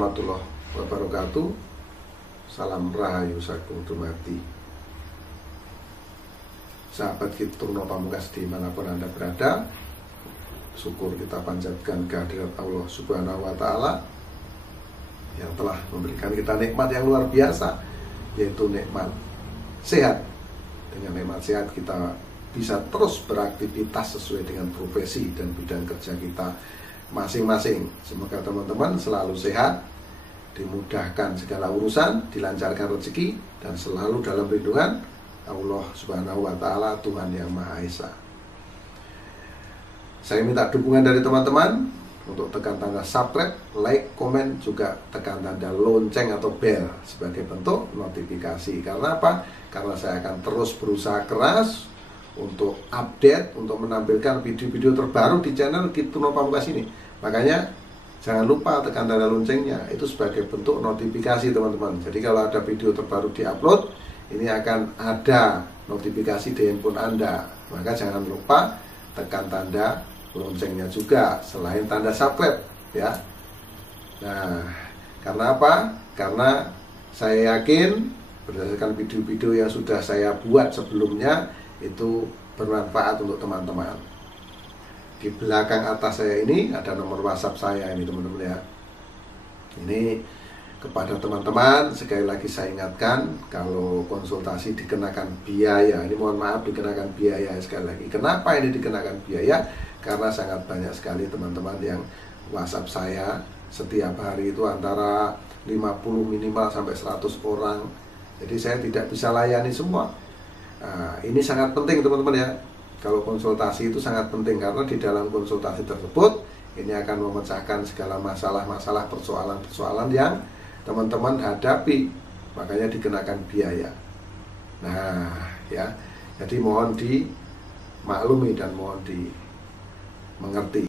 warahmatullahi wabarakatuh. Salam rahayu sagung dumadi. Sahabat Kitungno Pamungkas dimanapun Anda berada, syukur kita panjatkan kehadirat Allah Subhanahu wa Ta'ala yang telah memberikan kita nikmat yang luar biasa, yaitu nikmat sehat. Dengan nikmat sehat kita bisa terus beraktivitas sesuai dengan profesi dan bidang kerja kita masing-masing. Semoga teman-teman selalu sehat, dimudahkan segala urusan, dilancarkan rezeki, dan selalu dalam lindungan Allah Subhanahu wa Ta'ala, Tuhan yang Maha Esa. Saya minta dukungan dari teman-teman untuk tekan tanda subscribe, like, komen, juga tekan tanda lonceng atau bell sebagai bentuk notifikasi. Karena apa? Karena saya akan terus berusaha keras untuk update, untuk menampilkan video-video terbaru di channel Kitungno Pamungkas ini. Makanya jangan lupa tekan tanda loncengnya, itu sebagai bentuk notifikasi teman-teman. Jadi kalau ada video terbaru diupload, ini akan ada notifikasi di handphone Anda. Maka jangan lupa tekan tanda loncengnya juga, selain tanda subscribe ya. Nah, karena apa? Karena saya yakin berdasarkan video-video yang sudah saya buat sebelumnya itu bermanfaat untuk teman-teman. Di belakang atas saya ini ada nomor WhatsApp saya ini teman-teman ya. Ini kepada teman-teman sekali lagi saya ingatkan, kalau konsultasi dikenakan biaya. Ini mohon maaf, dikenakan biaya sekali lagi. Kenapa ini dikenakan biaya? Karena sangat banyak sekali teman-teman yang WhatsApp saya setiap hari itu antara 50 minimal sampai 100 orang. Jadi saya tidak bisa layani semua. Nah, ini sangat penting teman-teman ya. Kalau konsultasi itu sangat penting, karena di dalam konsultasi tersebut ini akan memecahkan segala masalah-masalah, persoalan-persoalan yang teman-teman hadapi. Makanya dikenakan biaya. Nah ya, jadi mohon dimaklumi dan mohon dimengerti.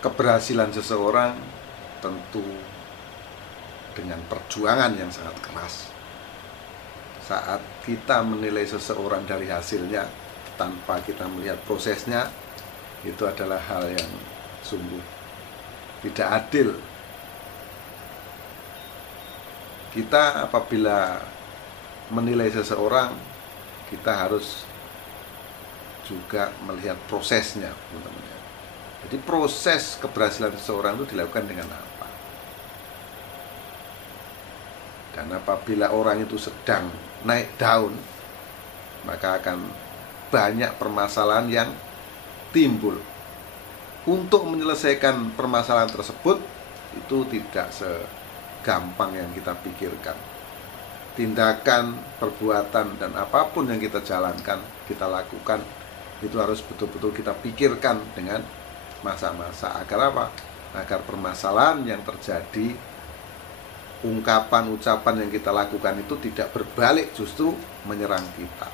Keberhasilan seseorang tentu dengan perjuangan yang sangat keras. Saat kita menilai seseorang dari hasilnya tanpa kita melihat prosesnya, itu adalah hal yang sungguh tidak adil. Kita apabila menilai seseorang, kita harus juga melihat prosesnya, teman-teman. Jadi proses keberhasilan seseorang itu dilakukan dengan apa? Dan apabila orang itu sedang naik daun, maka akan banyak permasalahan yang timbul. Untuk menyelesaikan permasalahan tersebut, itu tidak segampang yang kita pikirkan. Tindakan, perbuatan, dan apapun yang kita jalankan, kita lakukan, itu harus betul-betul kita pikirkan dengan masa-masa. Agar apa? Agar permasalahan yang terjadi, ungkapan, ucapan yang kita lakukan itu tidak berbalik, justru menyerang kita.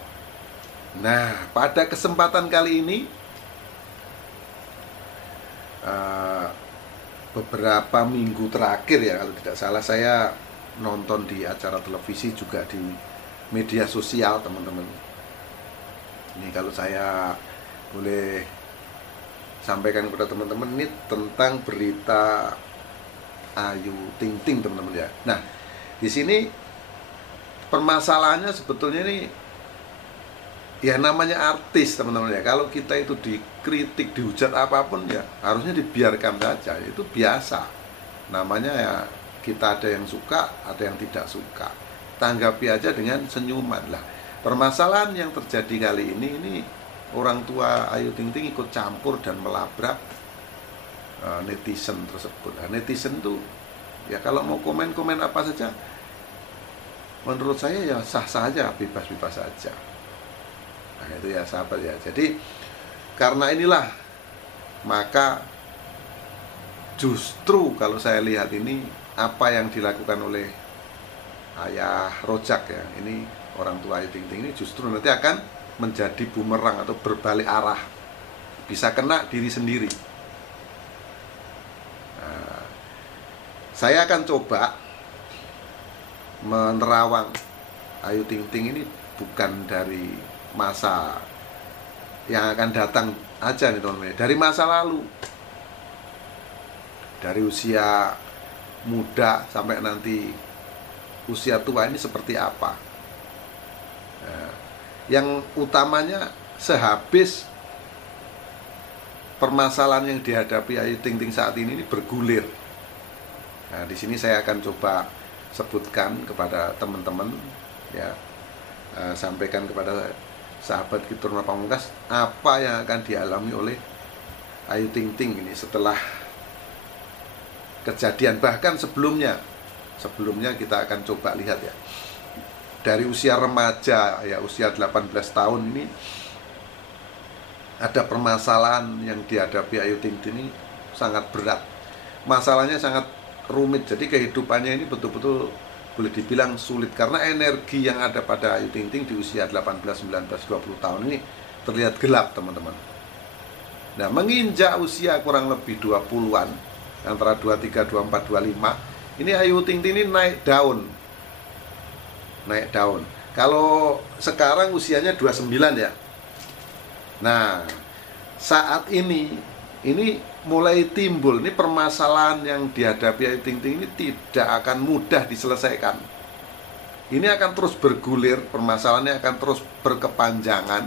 Nah, pada kesempatan kali ini beberapa minggu terakhir ya, kalau tidak salah, saya nonton di acara televisi, juga di media sosial teman-teman. Ini kalau saya boleh sampaikan kepada teman-teman, ini tentang berita Ayu Ting Ting teman-teman ya. Nah, di sini permasalahannya sebetulnya ini ya namanya artis teman-teman ya. Kalau kita itu dikritik, dihujat apapun ya harusnya dibiarkan saja, itu biasa. Namanya ya, kita ada yang suka, ada yang tidak suka. Tanggapi aja dengan senyuman lah. permasalahan yang terjadi kali ini orang tua Ayu Ting Ting ikut campur dan melabrak netizen tersebut. Nah, netizen tuh ya kalau mau komen apa saja, menurut saya ya sah-sah aja, bebas-bebas saja. Nah itu ya sahabat ya. Jadi karena inilah, maka justru kalau saya lihat ini, apa yang dilakukan oleh ayah Rojak ya, ini orang tua Ayu Ting Ting ini justru nanti akan menjadi bumerang atau berbalik arah, bisa kena diri sendiri. Nah, saya akan coba menerawang Ayu Ting Ting ini bukan dari masa yang akan datang aja nih teman-teman, dari masa lalu, dari usia muda sampai nanti usia tua ini seperti apa. Nah, yang utamanya sehabis permasalahan yang dihadapi Ayu Ting Ting saat ini bergulir. Nah, di sini saya akan coba sebutkan kepada teman-teman ya, sampaikan kepada sahabat Kitur Pamungkas apa yang akan dialami oleh Ayu Ting Ting ini setelah kejadian, bahkan sebelumnya kita akan coba lihat ya, dari usia remaja ya, usia 18 tahun ini ada permasalahan yang dihadapi Ayu Ting Ting ini sangat berat, masalahnya sangat rumit. Jadi kehidupannya ini betul-betul boleh dibilang sulit, karena energi yang ada pada Ayu Ting Ting di usia 18, 19, 20 tahun ini terlihat gelap teman-teman. Nah, menginjak usia kurang lebih 20-an, antara 23, 24, 25, ini Ayu Ting Ting ini naik daun. Kalau sekarang usianya 29 ya. Nah, saat ini mulai timbul, ini permasalahan yang dihadapi Ayu Ting Ting ini tidak akan mudah diselesaikan. Ini akan terus bergulir, permasalahannya akan terus berkepanjangan,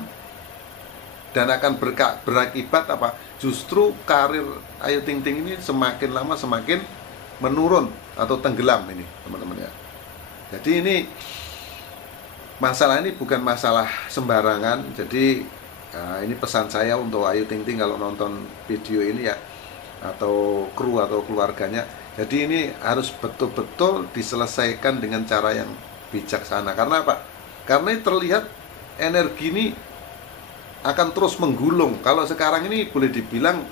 dan akan berakibat apa? Justru karir Ayu Ting Ting ini semakin lama semakin menurun atau tenggelam ini teman-teman ya. Jadi masalah ini bukan masalah sembarangan. Jadi ini pesan saya untuk Ayu Ting Ting kalau nonton video ini ya, atau kru atau keluarganya. Jadi ini harus betul-betul diselesaikan dengan cara yang bijaksana. Karena apa? Karena terlihat energi ini akan terus menggulung. Kalau sekarang ini boleh dibilang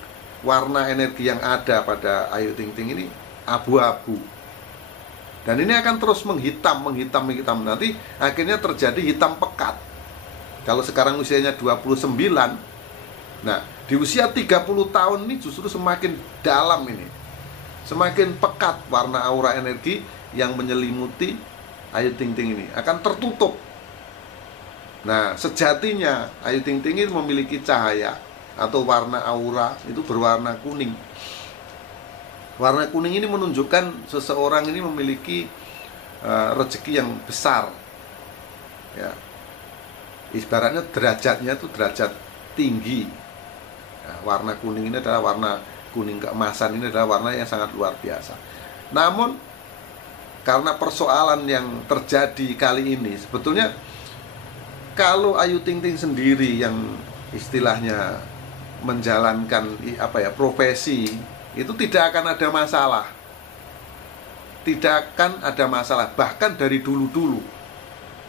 warna energi yang ada pada Ayu Ting Ting ini abu-abu, dan ini akan terus menghitam. Nanti akhirnya terjadi hitam pekat. Kalau sekarang usianya 29, nah di usia 30 tahun ini justru semakin dalam ini, semakin pekat warna aura energi yang menyelimuti Ayu Ting Ting ini akan tertutup. Nah, sejatinya Ayu Ting Ting ini memiliki cahaya atau warna aura itu berwarna kuning. Warna kuning ini menunjukkan seseorang ini memiliki rezeki yang besar ya. Ibaratnya derajatnya itu derajat tinggi. Nah, warna kuning ini adalah warna kuning keemasan, ini adalah warna yang sangat luar biasa. Namun karena persoalan yang terjadi kali ini, sebetulnya kalau Ayu Ting Ting sendiri yang istilahnya menjalankan profesi, itu tidak akan ada masalah. Tidak akan ada masalah, bahkan dari dulu-dulu.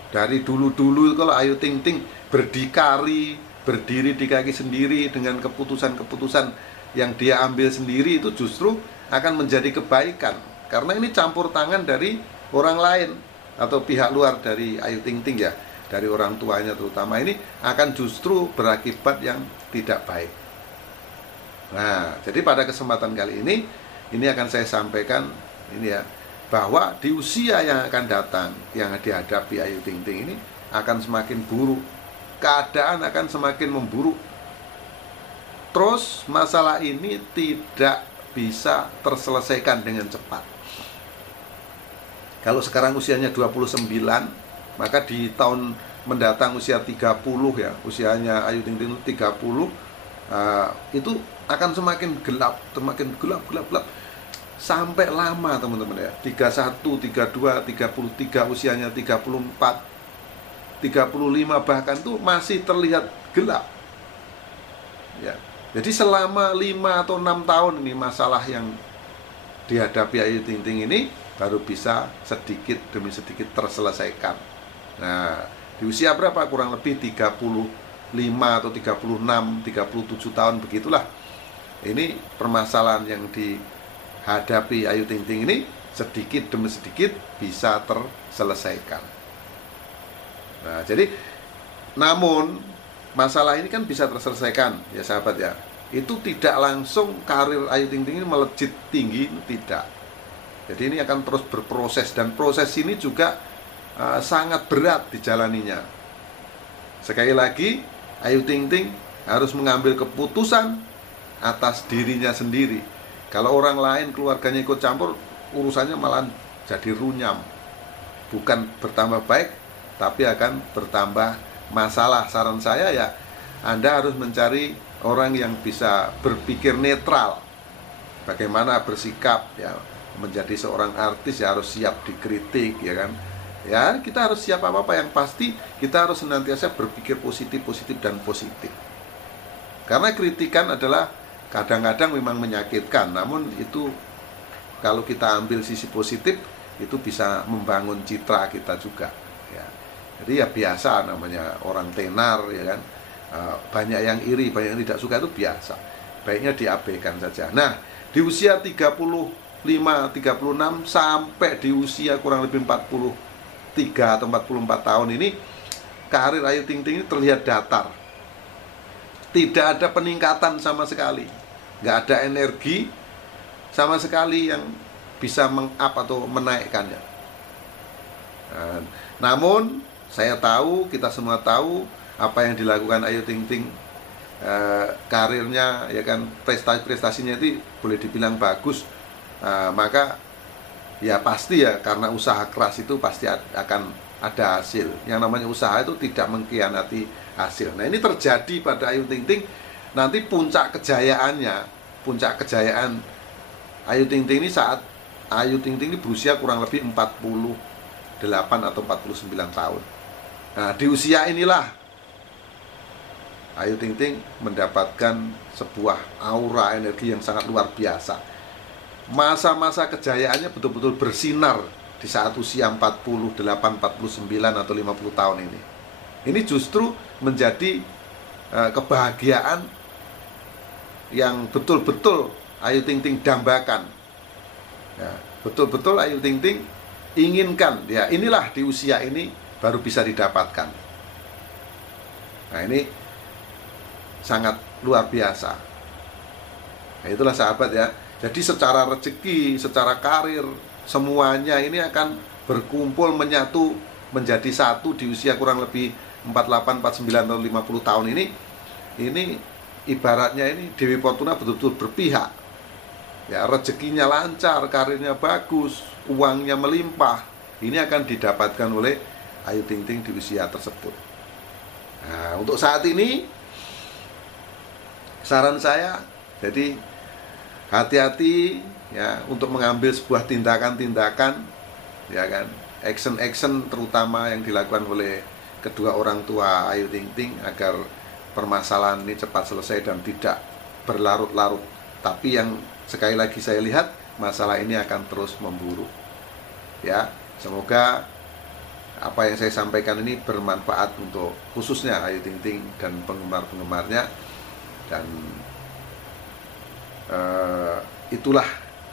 Dari dulu-dulu kalau Ayu Ting Ting berdikari, berdiri di kaki sendiri dengan keputusan-keputusan yang dia ambil sendiri, itu justru akan menjadi kebaikan. Karena ini campur tangan dari orang lain atau pihak luar dari Ayu Ting Ting ya, dari orang tuanya terutama, ini akan justru berakibat yang tidak baik. Nah, jadi pada kesempatan kali ini akan saya sampaikan ini ya, bahwa di usia yang akan datang yang dihadapi Ayu Ting Ting ini akan semakin buruk, keadaan akan semakin memburuk. Terus masalah ini tidak bisa terselesaikan dengan cepat. Kalau sekarang usianya 29, maka di tahun mendatang usia 30 ya, usianya Ayu Ting Ting 30, itu akan semakin gelap sampai lama teman-teman ya. 31, 32, 33, usianya 34. 35 bahkan tuh masih terlihat gelap. Ya. Jadi selama 5 atau 6 tahun ini masalah yang dihadapi Ayu Ting Ting ini baru bisa sedikit demi sedikit terselesaikan. Nah, di usia berapa? Kurang lebih 35 atau 36, 37 tahun begitulah. Ini permasalahan yang dihadapi Ayu Ting Ting ini sedikit demi sedikit bisa terselesaikan. Nah, jadi namun masalah ini kan bisa terselesaikan ya sahabat ya. Itu tidak langsung karir Ayu Ting Ting ini melejit tinggi, tidak. Jadi ini akan terus berproses, dan proses ini juga sangat berat dijalaninya. Sekali lagi, Ayu Ting Ting harus mengambil keputusan atas dirinya sendiri. Kalau orang lain, keluarganya ikut campur, urusannya malah jadi runyam. Bukan bertambah baik, tapi akan bertambah masalah. Saran saya ya, Anda harus mencari orang yang bisa berpikir netral. Bagaimana bersikap ya, menjadi seorang artis ya harus siap dikritik ya kan. Ya, kita harus siap apa-apa, yang pasti kita harus senantiasa berpikir positif dan positif. Karena kritikan adalah kadang-kadang memang menyakitkan, namun itu kalau kita ambil sisi positif, itu bisa membangun citra kita juga ya. Jadi ya biasa, namanya orang tenar ya kan, banyak yang iri, banyak yang tidak suka, itu biasa. Baiknya diabaikan saja. Nah, di usia 35, 36 sampai di usia kurang lebih 43 atau 44 tahun ini, karir Ayu Ting Ting ini terlihat datar. Tidak ada peningkatan sama sekali, nggak ada energi sama sekali yang bisa meng-up atau menaikkannya. Namun saya tahu, kita semua tahu apa yang dilakukan Ayu Ting Ting, karirnya ya kan, prestasinya itu boleh dibilang bagus. Maka ya pasti ya, karena usaha keras itu pasti akan ada hasil. Yang namanya usaha itu tidak mengkhianati hasil. Nah, ini terjadi pada Ayu Ting Ting. Nanti puncak kejayaan Ayu Ting Ting ini saat Ayu Ting Ting ini berusia kurang lebih 48 atau 49 tahun. Nah, di usia inilah Ayu Ting Ting mendapatkan sebuah aura energi yang sangat luar biasa. Masa-masa kejayaannya betul-betul bersinar di saat usia 48, 49 atau 50 tahun ini. Ini justru menjadi kebahagiaan yang betul-betul Ayu Ting Ting dambakan. Ya, betul-betul Ayu Ting Ting inginkan. Ya, inilah di usia ini baru bisa didapatkan. Nah, ini sangat luar biasa. Nah, itulah sahabat ya. Jadi secara rezeki, secara karir, semuanya ini akan berkumpul menyatu menjadi satu di usia kurang lebih 48, 49 atau 50 tahun ini. Ini ibaratnya ini Dewi Fortuna betul-betul berpihak. Ya, rezekinya lancar, karirnya bagus, uangnya melimpah. Ini akan didapatkan oleh Ayu Ting Ting di usia tersebut. Nah, untuk saat ini saran saya, jadi hati-hati ya untuk mengambil sebuah tindakan-tindakan ya kan, action terutama yang dilakukan oleh kedua orang tua Ayu Ting Ting agar permasalahan ini cepat selesai dan tidak berlarut-larut. Tapi yang sekali lagi saya lihat, masalah ini akan terus memburuk. Ya, semoga apa yang saya sampaikan ini bermanfaat untuk khususnya Ayu Ting Ting dan penggemar-penggemarnya. Dan itulah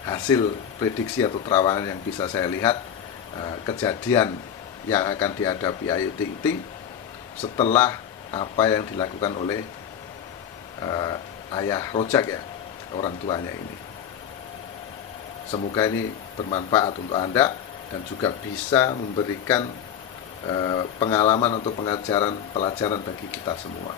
hasil prediksi atau terawangan yang bisa saya lihat, kejadian yang akan dihadapi Ayu Ting Ting setelah apa yang dilakukan oleh ayah Rojak ya, orang tuanya ini. Semoga ini bermanfaat untuk Anda dan juga bisa memberikan pengalaman atau pelajaran bagi kita semua.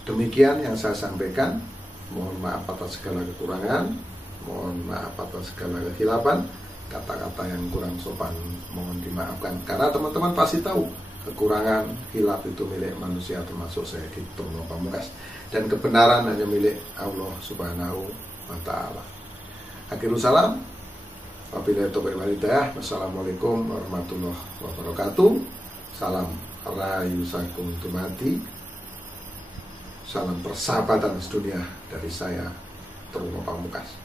Demikian yang saya sampaikan. Mohon maaf atas segala kekurangan, mohon maaf atas segala kehilapan, kata-kata yang kurang sopan mohon dimaafkan. Karena teman-teman pasti tahu kekurangan, hilaf itu milik manusia, termasuk saya Dito Pamungkas, dan kebenaran hanya milik Allah Subhanahu wa Ta'ala. Akhirul salam, Wabillahi taufiq wal hidayah. Wassalamualaikum warahmatullahi wabarakatuh. Salam rahayu sagung dumadi. Salam persahabatan sedunia dari saya, Truno Pamungkas.